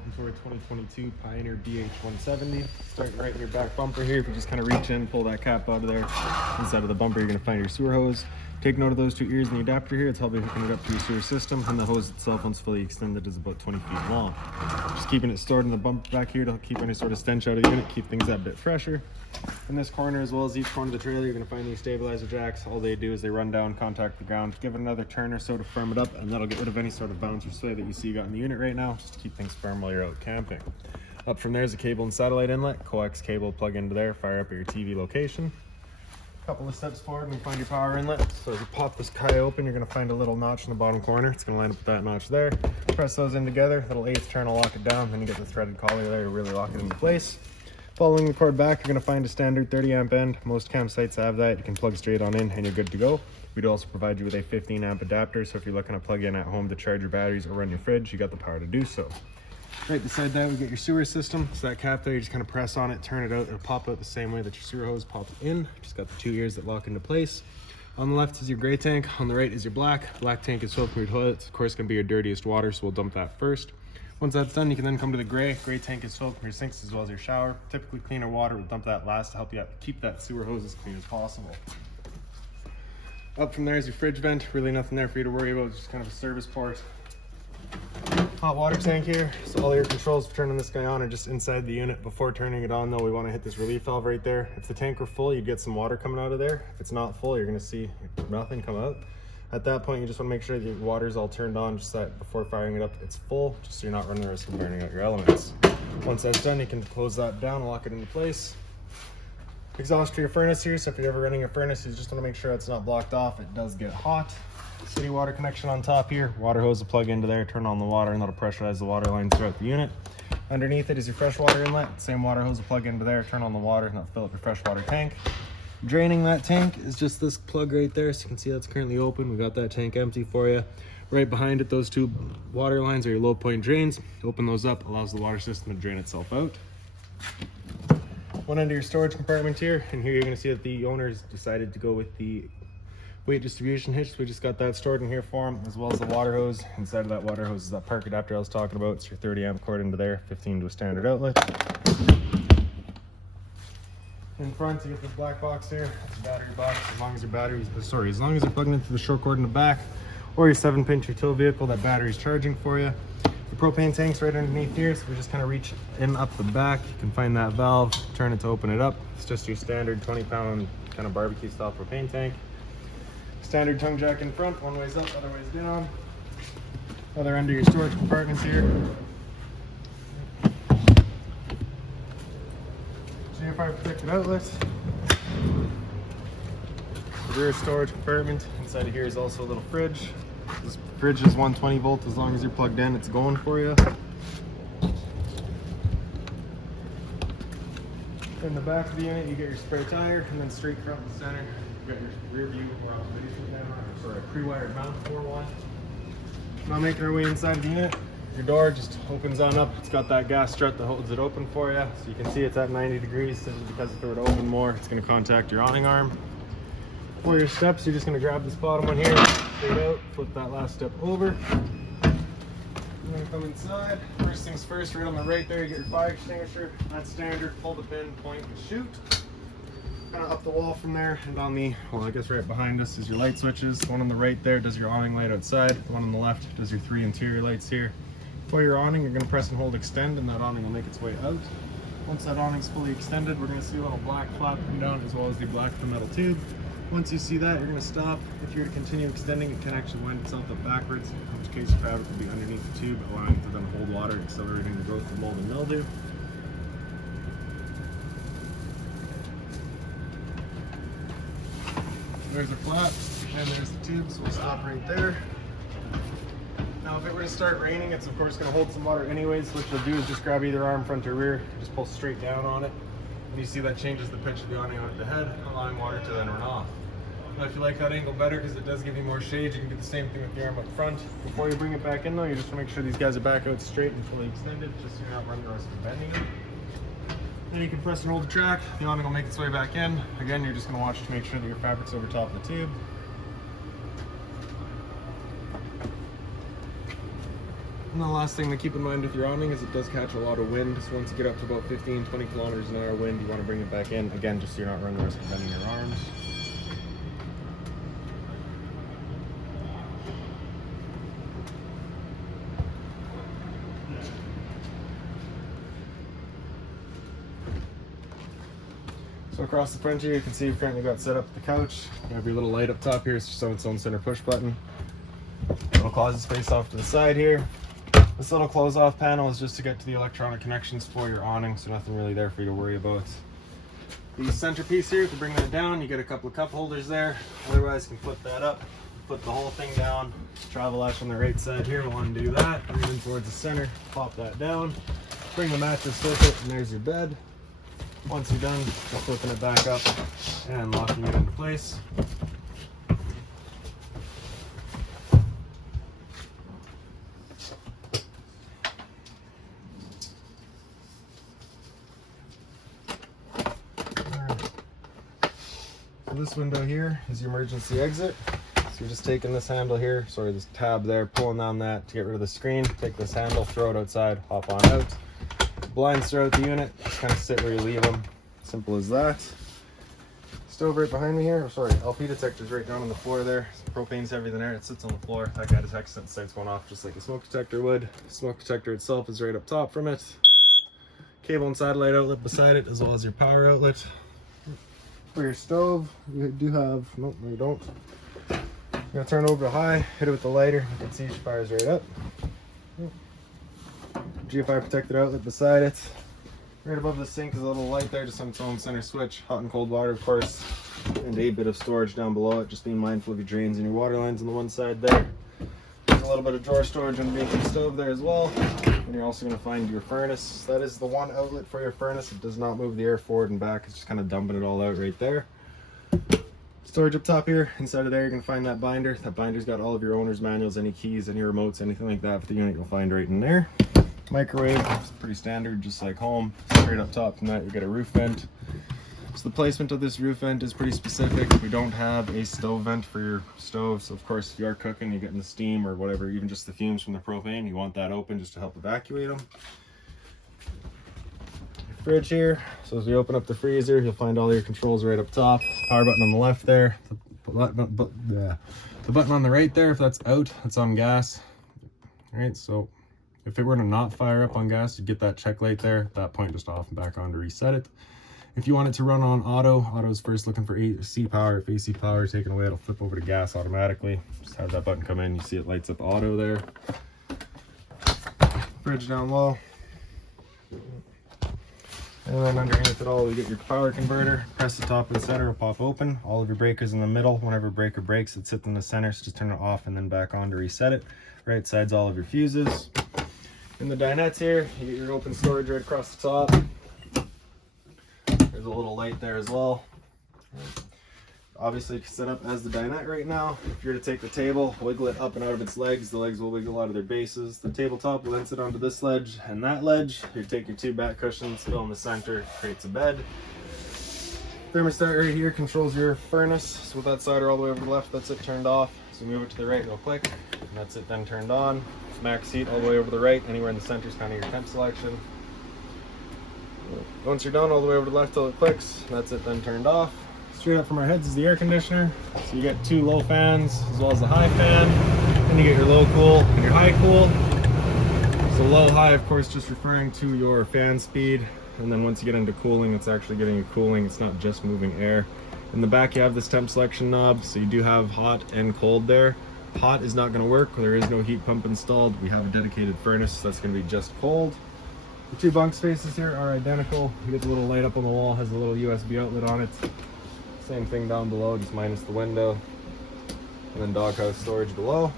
Welcome to our 2022 Pioneer BH170. Starting right in your back bumper here. If you just kind of reach in, pull that cap out of there. Inside of the bumper, you're going to find your sewer hose. Take note of those two ears in the adapter here. It's helping hooking it up to your sewer system. And the hose itself, once fully extended, is about 20 feet long. Just keeping it stored in the bumper back here to keep any sort of stench out of the unit, keep things that bit fresher. In this corner, as well as each corner of the trailer, you're going to find these stabilizer jacks. All they do is they run down, contact the ground, give it another turn or so to firm it up, and that'll get rid of any sort of bounce or sway that you see you got in the unit right now, just to keep things firm while you're out camping. Up from there is a cable and satellite inlet, coax cable, plug into there, fire up at your TV location. A couple of steps forward and you find your power inlet. So as you pop this guy open, you're going to find a little notch in the bottom corner. It's going to line up with that notch there. Press those in together, little eighth turn will lock it down, then you get the threaded collar there to really lock it into place. Following the cord back, you're going to find a standard 30 amp end. Most campsites have that. You can plug straight on in and you're good to go. We'd also provide you with a 15 amp adapter, so if you're looking to plug in at home to charge your batteries or run your fridge, you got the power to do so. Right beside that, we get your sewer system. So that cap there, you just kind of press on it, turn it out, it'll pop out the same way that your sewer hose pops in. Just got the two ears that lock into place. On the left is your gray tank, on the right is your black. Black tank is filled from your toilet. It's of course going to be your dirtiest water, so we'll dump that first. Once that's done, you can then come to the gray. Gray tank is filled from your sinks as well as your shower. Typically cleaner water, we'll dump that last to help you keep that sewer hose as clean as possible. Up from there is your fridge vent. Really nothing there for you to worry about, it's just kind of a service port. Hot water tank here. So all your controls for turning this guy on are just inside the unit. Before turning it on though, we want to hit this relief valve right there. If the tank were full, you'd get some water coming out of there. If it's not full, you're going to see nothing come out. At that point, you just want to make sure that your water's all turned on, just that before firing it up, it's full, just so you're not running the risk of burning out your elements. Once that's done, you can close that down, lock it into place. Exhaust for your furnace here, so if you're ever running a furnace, you just want to make sure it's not blocked off. It does get hot. City water connection on top here. Water hose will plug into there, turn on the water, and that'll pressurize the water lines throughout the unit. Underneath it is your freshwater inlet. Same water hose will plug into there, turn on the water, and that'll fill up your freshwater tank. Draining that tank is just this plug right there, so you can see that's currently open. We got that tank empty for you. Right behind it, those two water lines are your low point drains. Open those up, allows the water system to drain itself out. One end of your storage compartment here, and here you're going to see that the owners decided to go with the weight distribution hitch. We just got that stored in here for them, as well as the water hose. Inside of that water hose is that park adapter I was talking about. It's your 30 amp cord into there, 15 to a standard outlet. In front, you get this black box here. It's a battery box. As long as you're plugging into the short cord in the back or your 7-pin tow vehicle, that battery's charging for you. The propane tank's right underneath here, so we just kind of reach in up the back. You can find that valve, turn it to open it up. It's just your standard 20-pound kind of barbecue style propane tank. Standard tongue jack in front, one way's up, other way's down. Other end of your storage compartments here. Fire protected outlet. The rear storage compartment. Inside of here is also a little fridge. This fridge is 120 volt. As long as you're plugged in, it's going for you. In the back of the unit, you get your spare tire, and then straight front and center, you got your rear view or observation camera, or sorry, pre-wired mount for one. Now making our way inside of the unit. Your door just opens on up. It's got that gas strut that holds it open for you. So you can see it's at 90 degrees simply because if it were to open more, it's going to contact your awning arm. For your steps, you're just going to grab this bottom one here, straight out, flip that last step over. You're going to come inside. First things first, right on the right there, you get your fire extinguisher. That's standard. Pull the pin, point, and shoot. Kind of up the wall from there, and on the, well, I guess right behind us is your light switches. The one on the right there does your awning light outside. The one on the left does your 3 interior lights here. For your awning, you're going to press and hold extend, and that awning will make its way out. Once that awning's fully extended, we're going to see a little black flap come down as well as the black metal tube. Once you see that, you're going to stop. If you were to continue extending, it can actually wind itself up backwards, in which case your fabric will be underneath the tube, allowing it to then hold water, accelerating the growth of mold and mildew. There's a flap, and there's the tube, so we'll stop right there. Now if it were to start raining, it's of course going to hold some water anyways. What you'll do is just grab either arm, front or rear, just pull straight down on it. And you see that changes the pitch of the awning on the head, allowing water to then run off. Now if you like that angle better because it does give you more shade, you can do the same thing with the arm up front. Before you bring it back in though, you just want to make sure these guys are back out straight and fully extended, just so you're not running the risk of bending them. Then you can press and hold the track, the awning will make its way back in. Again, you're just going to watch to make sure that your fabric's over top of the tube. And the last thing to keep in mind with your awning is it does catch a lot of wind. So once you get up to about 15-20 kilometers an hour wind, you want to bring it back in. Again, just so you're not running the risk of bending your arms. So across the front here, you can see you've currently got set up the couch. You have your little light up top here, so it's on center push button. Little closet space off to the side here. This little close off panel is just to get to the electronic connections for your awning, so nothing really there for you to worry about. The centerpiece here, to bring that down, you get a couple of cup holders there. Otherwise, you can flip that up, flip the whole thing down. Travel latch on the right side here, we'll undo that. Bring it in towards the center, pop that down. Bring the mattress with it, and there's your bed. Once you're done, just flipping it back up and locking it into place. So this window here is your emergency exit. So you're just taking this handle here, sorry, this tab there, pulling down that to get rid of the screen. Take this handle, throw it outside, hop on out. Blinds throughout the unit, just kind of sit where you leave them. Simple as that. Stove right behind me here. Sorry, LP detector's right down on the floor there. Propane's heavier than air, it sits on the floor. That guy detects it, starts going off just like a smoke detector would. The smoke detector itself is right up top from it. Cable and satellite outlet beside it, as well as your power outlet. For your stove, you do have, nope, no you don't. You're gonna turn over to high, hit it with the lighter. You can see she fires right up. GFI protected outlet beside it. Right above the sink is a little light there, just on its own center switch. Hot and cold water, of course, and a bit of storage down below it. Just being mindful of your drains and your water lines on the one side there. There's a little bit of drawer storage underneath the stove there as well. And you're also going to find your furnace. That is the one outlet for your furnace. It does not move the air forward and back. It's just kind of dumping it all out right there. Storage up top here. Inside of there, you're going to find that binder. That binder's got all of your owner's manuals, any keys, any remotes, anything like that for the unit you'll find right in there. Microwave, it's pretty standard, just like home. Straight up top from that, you get a roof vent. So the placement of this roof vent is pretty specific. We don't have a stove vent for your stove, so of course if you are cooking, you're getting the steam or whatever, even just the fumes from the propane, you want that open just to help evacuate them. Fridge here, so as we open up the freezer, you'll find all your controls right up top. Power button on the left there, the button on the right there, if that's out, it's on gas. All right, so if it were to not fire up on gas, you'd get that check light there. At that point, just off and back on to reset it. If you want it to run on auto, auto's first looking for AC power. If AC power is taken away, it'll flip over to gas automatically. Just have that button come in, you see it lights up auto there. Fridge down low. And then underneath it all, you get your power converter. Press the top and center, will pop open. All of your breakers in the middle. Whenever a breaker breaks, it sits in the center, so just turn it off and then back on to reset it. Right side's all of your fuses. In the dinettes here, you get your open storage right across the top. There's a little light there as well. Obviously, you can set up as the dinette right now. If you're to take the table, wiggle it up and out of its legs, the legs will wiggle out of their bases. The tabletop will then sit onto this ledge and that ledge. You take your two back cushions, fill in the center, creates a bed. Thermostat right here controls your furnace. So with that slider all the way over to the left, that's it turned off. So move it to the right, it'll click, and that's it then turned on. Max heat all the way over to the right, anywhere in the center is kind of your temp selection. Once you're done, all the way over to the left till it clicks, that's it then turned off. Straight up from our heads is the air conditioner. So you get two low fans as well as the high fan. Then you get your low cool and your high cool. So low high, of course, just referring to your fan speed. And then once you get into cooling, it's actually getting you cooling. It's not just moving air. In the back, you have this temp selection knob. So you do have hot and cold there. Hot is not going to work. There is no heat pump installed. We have a dedicated furnace, so that's going to be just cold. The two bunk spaces here are identical. You get the little light up on the wall, has a little USB outlet on it. Same thing down below, just minus the window. And then doghouse storage below.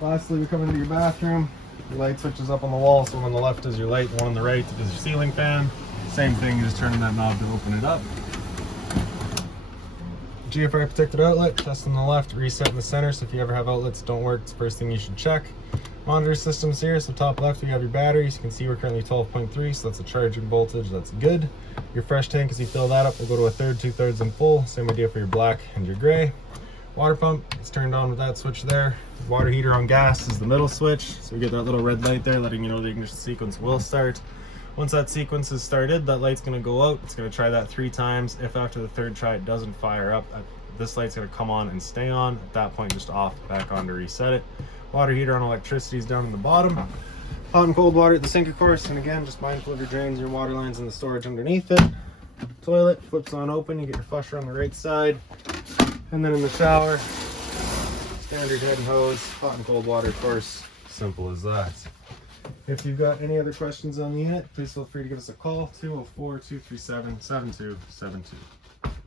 Lastly, we come into your bathroom. Your light switches up on the wall, so one on the left is your light, one on the right is your ceiling fan. Same thing, you're just turning that knob to open it up. GFI protected outlet, test on the left, reset in the center, so if you ever have outlets that don't work, it's the first thing you should check. Monitor systems here, so top left we have your batteries. You can see we're currently 12.3, so that's a charging voltage, that's good. Your fresh tank, as you fill that up, will go to a third, 2/3 and full. Same idea for your black and your gray. Water pump is turned on with that switch there. Water heater on gas is the middle switch, so you get that little red light there letting you know the ignition sequence will start. Once that sequence is started, that light's going to go out. It's going to try that 3 times. If after the 3rd try it doesn't fire up, this light's going to come on and stay on. At that point, just off, back on to reset it. Water heater on electricity is down in the bottom. Hot and cold water at the sink, of course, and again, just mindful of your drains, your water lines, and the storage underneath it. Toilet flips on open, you get your flusher on the right side. And then in the shower, standard head and hose, hot and cold water, of course. Simple as that. If you've got any other questions on the unit, please feel free to give us a call, 204-237-7272.